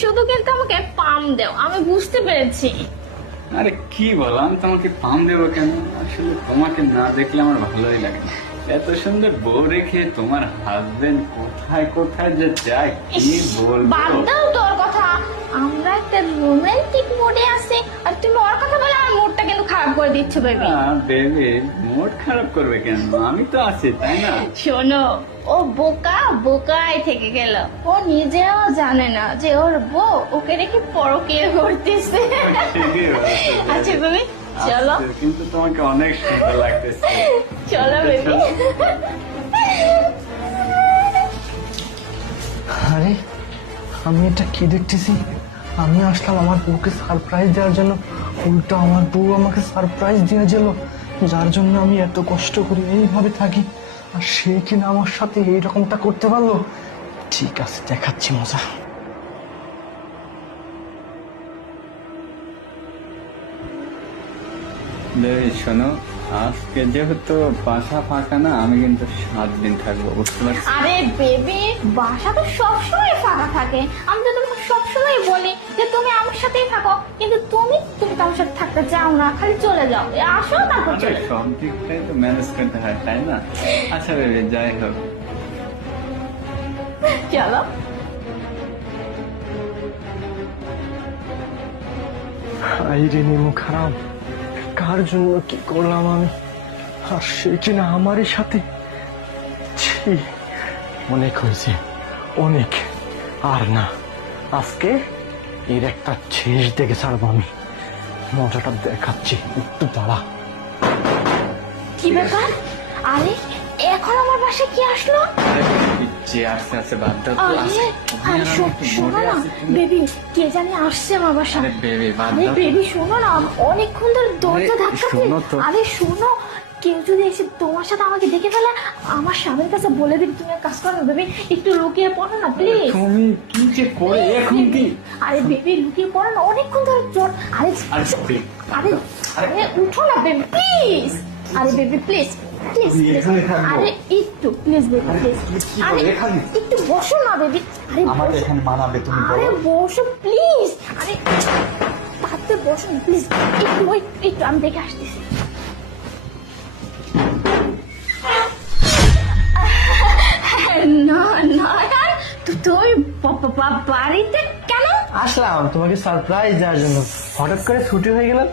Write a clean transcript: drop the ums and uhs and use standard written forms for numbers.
শুধু কিন্তু আমাকে পাম দাও, আমি বুঝতে পেরেছি। আরে কি বললাম, তোমাকে পাম দেবো কেন? আসলে তোমাকে না দেখলে আমার ভালোই লাগে না। এত সুন্দর বউ রেখে তোমার হাজবেন্ড কোথায় কোথায় যে যায় কি বাদ বলবো। দাও তোর কথা, আমরা একটা রোমান্টিক মোডে আছি আর তুমি ওর কথা বলে আমার মুডটা কিন্তু খারাপ করে দিচ্ছ বেবি। বেবি মুড খারাপ করবে কেন? আমি তো আছি, তাই না? শোনো, ও বোকা বোকাই থেকে গেল, ও নিজেও জানে না যে ওর বউ ওকে রেখে পরকীয়া করতেছে। ঠিকই বলেছো। আচ্ছা বেবি চলো, আচ্ছা, কিন্তু তোমাকে অনেক সুন্দর লাগতেছে। চলো বেবি। আরে আমি এটা কি দেখতেছি? আমি আসলাম আমার বউকে সারপ্রাইজ দেওয়ার জন্য, উল্টো আমার বউ আমাকে সারপ্রাইজ দিয়ে গেল, যার জন্য আমি এত কষ্ট করি এইভাবে থাকি, আর সে কিনা আমার সাথে এইরকমটা করতে পারলো। ঠিক আছে, দেখাচ্ছি মজা। বেবি শোনো, আজকে যেহেতু বাসা ফাঁকা না, আমি কিন্তু 7 দিন থাকবো, বুঝতে পারছি? আরে বেবি, বাসা তো সবসময় ফাঁকা থাকে, আমি তো তোমাকে সবসময় বলি যে তুমি আমার সাথেই থাকো, কিন্তু তুমি তুমি তো আমার সাথে থাকতে চাও না, খালি চলে যাও, আসো তারপর চলে যাও। সব দিকটাই তো ম্যানেজ করতে হয়, তাই না? আচ্ছা বেবি, যাই হোক, চলো। এই রে নিমু খারাপ, কার জন্য কি করলাম আমি, আর সে কিনা আমারই সাথে। ছি, অনেক হয়েছে, অনেক, আর না, আজকে এর একটা শেষ দেখে ছাড়বো আমি, মজাটা দেখাচ্ছি, একটু দাঁড়া। কি ব্যাপার? আরে এখন আমার বাসায় কি আসলো? যে আস্তে আস্তে বাদ দাও তো, আরে আরে শোনো না বেবি, কে জানি আসছে আমার বাসায়। আরে বেবি বাদ আরে দাও। বেবি শোনো না, অনেকক্ষণ ধরে দরজা আরে, ধাক্কাচ্ছে। শোনো তো। আরে শোনো, কেউ যদি এসে তোমার সাথে আমাকে দেখে ফেলে, আমার স্বামীর কাছে বলে দিবি তুমি এক কাজ করো বেবি, একটু লুকিয়ে পড়ো না প্লিজ। তুমি কি যে করে এখন কি? আরে বেবি লুকিয়ে পড়ো না, অনেকক্ষণ ধরে জ্বর। আরে আরে baby, আরে আরে উঠো না বেবি প্লিজ। আরে বেবি প্লিজ প্লিজ। আমি এখানে থাকবো। আরে একটু প্লিজ বেবি প্লিজ। কি আরে বলো এখানে? একটু বসো না বেবি। আরে আমাকে বসো। এখানে মানাবে তুমি আরে বলো? বসো প্লিজ। আরে তাতে বসো না প্লিজ, একটু ওয়েট, একটু আমি দেখে আসতেছি। না না यार, তো তুমি বাড়িতে কেন? আসলাম তোমাকে সারপ্রাইজ দেওয়ার জন্য, হঠাৎ করে ছুটি হয়ে গেলাম,